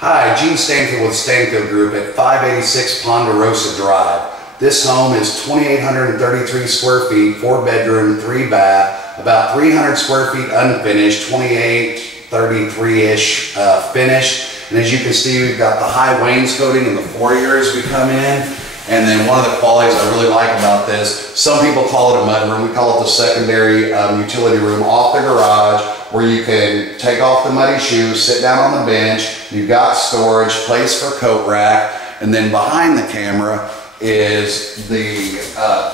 Hi, Gene Stanfield with Stanfield Group at 586 Ponderosa Drive. This home is 2,833 square feet, 4 bedroom, 3 bath, about 300 square feet unfinished, 2833-ish finished. And as you can see, we've got the high wainscoting in the foyer as we come in. And then one of the qualities I really like about this, some people call it a mudroom, we call it the secondary utility room off the garage, where you can take off the muddy shoes, sit down on the bench, you've got storage, place for coat rack, and then behind the camera is the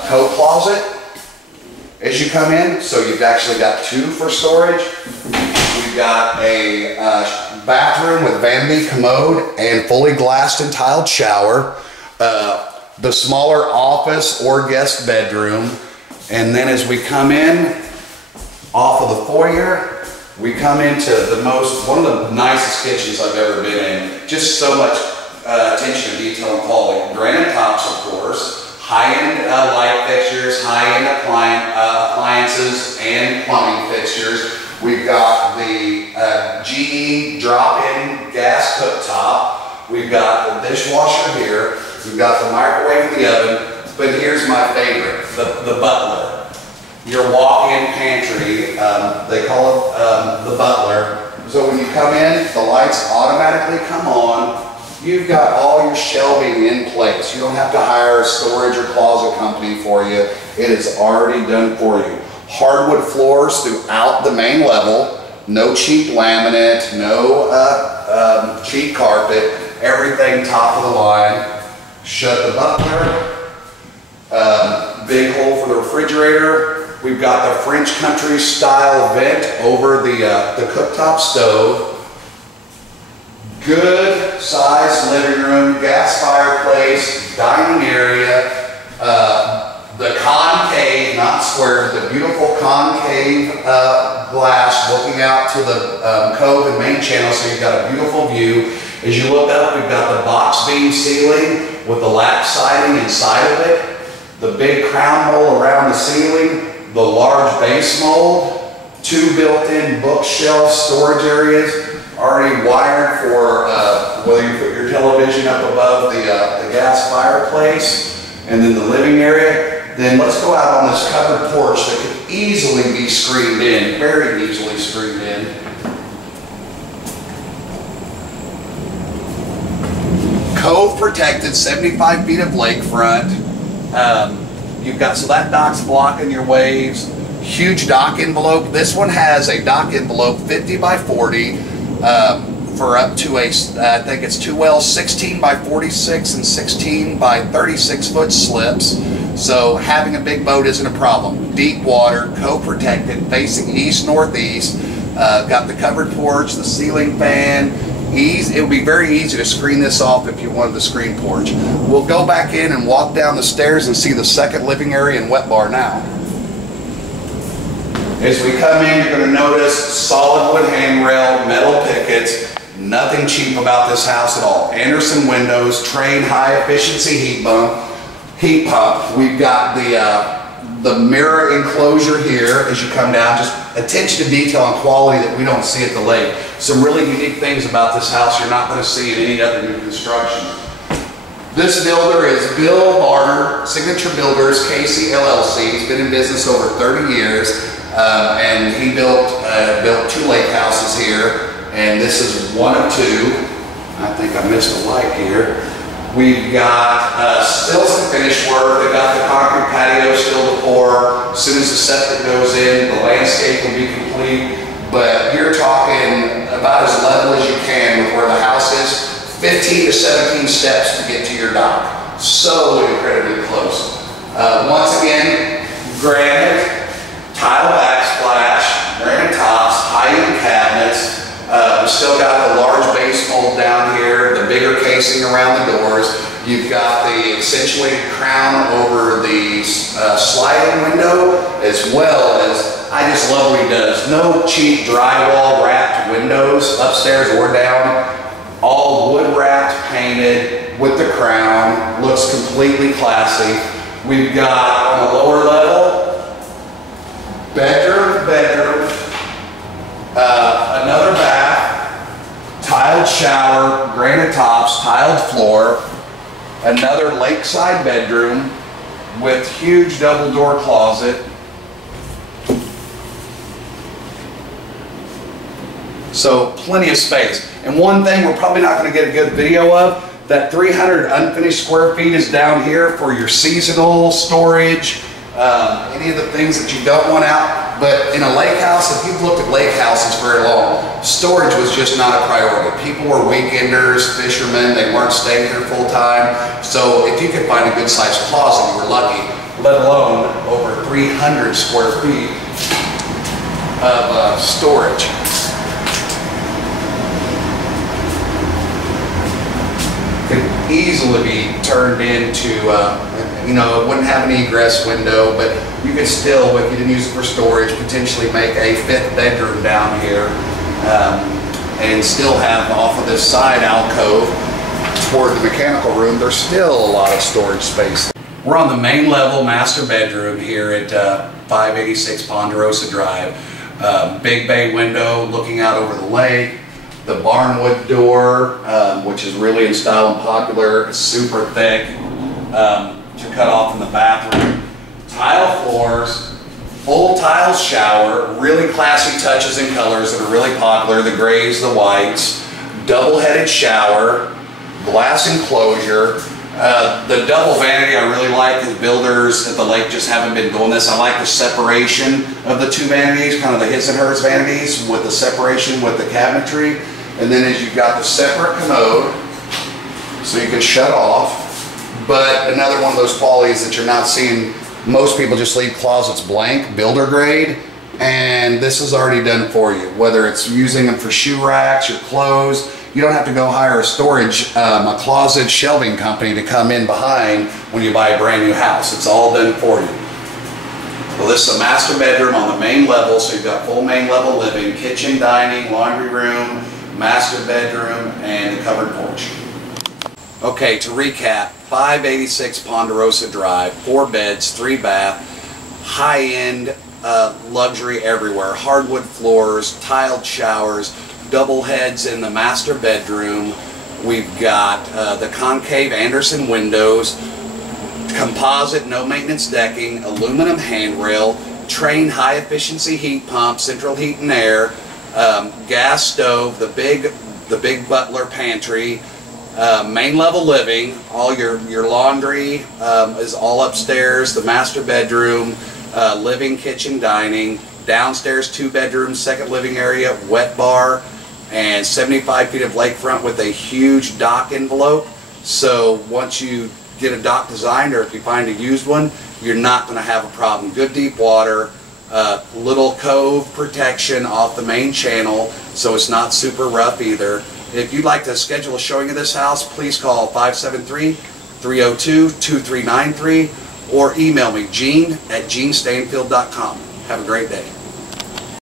coat closet as you come in. So you've actually got 2 for storage. We've got a bathroom with vanity commode and fully glassed and tiled shower. The smaller office or guest bedroom. And then as we come in off of the foyer, we come into one of the nicest kitchens I've ever been in. Just so much attention to detail and quality. Granite tops, of course. High-end light fixtures, high-end appliances, and plumbing fixtures. We've got the GE drop-in gas cooktop. We've got the dishwasher here. We've got the microwave in the oven. But here's my favorite, the butler. Your walk-in pantry, they call it the butler. So when you come in, the lights automatically come on. You've got all your shelving in place. You don't have to hire a storage or closet company for you. It is already done for you. Hardwood floors throughout the main level. No cheap laminate, no cheap carpet. Everything top of the line. Shut the butler. Big hole for the refrigerator. We've got the French country style vent over the cooktop stove. Good sized living room, gas fireplace, dining area. The concave, not square, the beautiful concave glass looking out to the cove and main channel, so you've got a beautiful view. As you look up, we've got the box beam ceiling with the lap siding inside of it, the big crown mold around the ceiling, the large base mold, 2 built-in bookshelf storage areas, already wired for whether you put your television up above the gas fireplace, and then the living area. Then let's go out on this covered porch that could easily be screened in, very easily screened in. Cove protected, 75 feet of lakefront. You've got, so that dock's blocking your waves. Huge dock envelope. This one has a dock envelope 50 by 40 for up to I think it's 2 wells, 16 by 46 and 16 by 36 foot slips. So having a big boat isn't a problem. Deep water, cove protected, facing east-northeast. Got the covered porch, the ceiling fan. It would be very easy to screen this off if you wanted the screen porch. We'll go back in and walk down the stairs and see the second living area and wet bar now. As we come in, you're going to notice solid wood handrail, metal pickets. Nothing cheap about this house at all. Anderson windows, Trane high efficiency heat pump. We've got the mirror enclosure here as you come down. Just attention to detail and quality that we don't see at the lake. Some really unique things about this house you're not going to see in any other new construction. This builder is Bill Barner, Signature Builders KC LLC. He's been in business over 30 years, and he built 2 lake houses here, and this is one of 2. I think I missed a light here. We've got still some finish work. They've got the concrete patio still to pour. As soon as the septic goes in, the landscape will be complete. But you're talking about as level as you can with where the house is. 15 to 17 steps to get to your dock. So incredibly close. Once again, granite, tile backsplash, granite tops, high-end cabinets. We've still got the large base mold down here, the bigger casing around the doors. You've got the accentuated crown over the sliding window, as well as, I just love what he does. No cheap drywall wrapped windows upstairs or down. All wood wrapped, painted with the crown. Looks completely classy. We've got on the lower level, bedroom, another bath, tiled shower, granite tops, tiled floor, another lakeside bedroom with huge double door closet. So plenty of space. And one thing we're probably not going to get a good video of, that 300 unfinished square feet is down here for your seasonal storage, any of the things that you don't want out. But in a lake house, if you've looked at lake houses very long, storage was just not a priority. People were weekenders, fishermen, they weren't staying here full time. So if you could find a good sized closet, you were lucky, let alone over 300 square feet of storage. Could easily be turned into, you know, it wouldn't have an egress window, but you could still, if you didn't use it for storage, potentially make a 5th bedroom down here and still have off of this side alcove toward the mechanical room, there's still a lot of storage space. We're on the main level master bedroom here at 586 Ponderosa Drive. Big bay window looking out over the lake. The barnwood door, which is really in style and popular, super thick to cut off in the bathroom. Tile floors, full tile shower, really classy touches and colors that are really popular, the grays, the whites, double-headed shower, glass enclosure. The double vanity I really like, because builders at the lake just haven't been doing this. I like the separation of the two vanities, kind of the his and hers vanities with the separation with the cabinetry. And then as you've got the separate commode, so you can shut off. But another one of those qualities that you're not seeing, most people just leave closets blank, builder grade, and this is already done for you. Whether it's using them for shoe racks, your clothes, you don't have to go hire a storage, a closet shelving company to come in behind when you buy a brand new house. It's all done for you. Well, this is a master bedroom on the main level, so you've got full main level living, kitchen, dining, laundry room, master bedroom, and a covered porch. Okay, to recap, 586 Ponderosa Drive, 4 beds, 3 bath, high-end luxury everywhere, hardwood floors, tiled showers, double heads in the master bedroom. We've got the concave Anderson windows, composite no maintenance decking, aluminum handrail, Train high efficiency heat pump, central heat and air, gas stove, the big butler pantry, main level living, all your laundry is all upstairs, the master bedroom, living, kitchen, dining, downstairs 2 bedrooms, second living area, wet bar, and 75 feet of lakefront with a huge dock envelope. So once you get a dock designed, or if you find a used one, you're not going to have a problem. Good deep water, little cove protection off the main channel, so it's not super rough either. If you'd like to schedule a showing of this house, please call 573-302-2393 or email me, Gene@GeneStanfield.com. Have a great day.